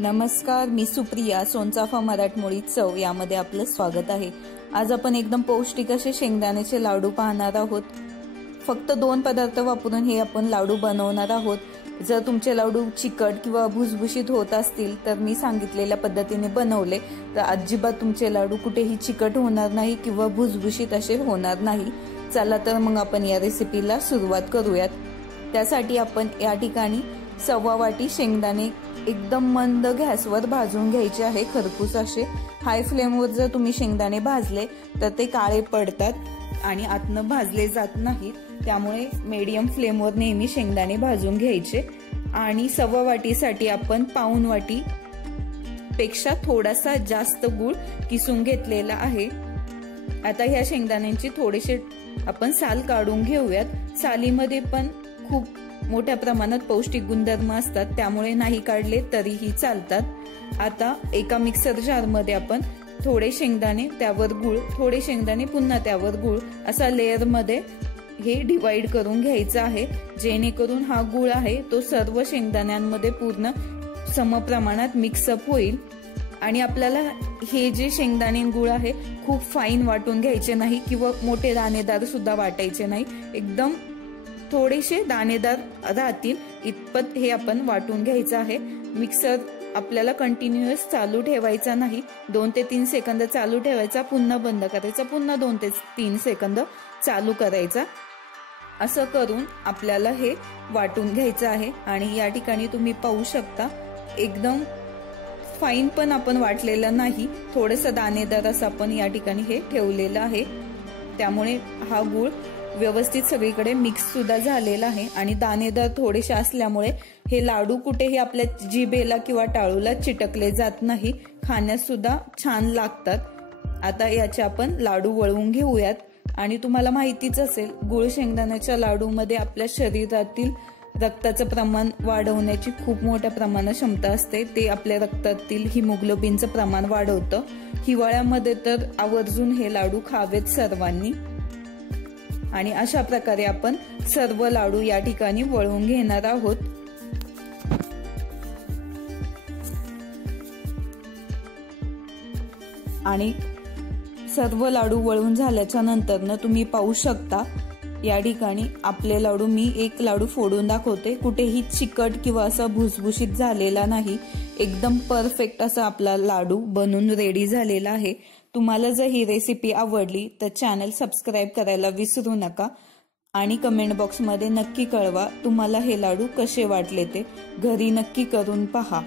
नमस्कार, मी सुप्रिया. सोनचाफा मराठमोळी चव यामध्ये आपलं स्वागत आहे. आज आपण एकदम पौष्टिक असे शेंगदाण्याचे लाडू पाहणार आहोत. फक्त 2 पदार्थ वापरून हे आपण लाडू बनवणार आहोत. जर तुमचे लाडू चिकट किंवा भुसभुशीत होत असतील तर मी सांगितलेल्या पद्धतीने बनवले तर अजिबात तुमचे लाडू कुठेही चिकट होणार नाही किंवा भुसभुशीत असे होणार नाही. चला तर मग आपण या रेसिपीला सुरुवात करूयात. त्यासाठी आपण या ठिकाणी 1/4 वाटी शेंगदाणे एकदम मंद गॅसवर भाजून घ्यायचे आहे. खरपूस असे. हाय फ्लेमवर जर तुम्ही शेंगदाणे भाजले तर ते काळे पडतात आणि आतनं भाजले जात नाहीत. त्यामुळे मीडियम फ्लेमवर नेहमी शेंगदाणे भाजून घ्यायचे. आणि 1/4 वाटीसाठी आपण 1/2 वाटी पेक्षा थोडासा जास्त गूळ किसून घेतलेला आहे. आता ह्या शेंगदाण्यांची थोडेसे आपण साल काढून घेऊयात. सालीमध्ये पण खूप मोठ्या प्रमाणात पौष्टिक गुणधर्म असतात, त्यामुळे नाही काढले तरीही चालतात. आता एका मिक्सर जार मध्ये आपण थोडे शेंगदाणे त्यावर गूळ, थोडे शेंगदाणे पुन्हा त्यावर गूळ असा लेअर मध्ये हे डिवाइड करून घ्यायचं आहे, जेणेकरून हा गूळ आहे तो सर्व शेंगदाण्यांमध्ये पूर्ण समप्रमाणात मिक्सअप होईल. आणि आपल्याला हे जे शेंगदाणे गूळ आहे खूप फाईन वाटून घ्यायचे नाही किंवा मोठे दाणेदार सुद्धा वाटायचे नाही. एकदम थोडेसे दाणेदार राहतील इतपत हे आपण वाटून घ्यायचं आहे. मिक्सर आपल्याला कंटिन्युअस चालू ठेवायचा नाही. 2 ते 3 सेकंद चालू ठेवायचा, पुन्हा बंद करायचा, पुन्हा 2 ते 3 सेकंद चालू करायचा. असं करून आपल्याला हे वाटून घ्यायचं आहे. आणि या ठिकाणी तुम्ही पाहू शकता एकदम फाईन पण आपण वाटलेलं नाही, थोडंसं दाणेदार असं आपण या ठिकाणी हे ठेवलेलं आहे. त्यामुळे हा गूळ व्यवस्थित सगळीकडे मिक्स सुद्धा झालेला आहे. आणि दाणेदार थोडेसे असल्यामुळे हे लाडू कुठेही आपल्या जिभेला किंवा टाळूला चिटकले जात नाही, खाण्यास सुद्धा छान लागतात. आता याचे आपण लाडू वळवून घेऊयात. आणि तुम्हाला माहितीच असेल, गुळ शेंगदाण्याच्या लाडूमध्ये आपल्या शरीरातील रक्ताचं प्रमाण वाढवण्याची खूप मोठ्या प्रमाणात क्षमता असते. ते आपल्या रक्तातील हिमोग्लोबिनचं प्रमाण वाढवतं. हिवाळ्यामध्ये तर आवर्जून हे लाडू खावेत सर्वांनी. आणि अशा प्रकारे आपण सर्व लाडू या ठिकाणी वळवून घेणार आहोत. आणि सर्व लाडू वळवून झाल्याच्या नंतर तुम्ही पाहू शकता या ठिकाणी आपले लाडू, मी एक लाडू फोडून दाखवते. कुठेही चिकट किंवा असा भुसभुशीत झालेला नाही. एकदम परफेक्ट असा आपला लाडू बनून रेडी झालेला आहे. तुम्हाला जर ही रेसिपी आवडली तर चॅनल सबस्क्राईब करायला विसरू नका. आणि कमेंट बॉक्समध्ये नक्की कळवा तुम्हाला हे लाडू कसे वाटले ते. घरी नक्की करून पहा.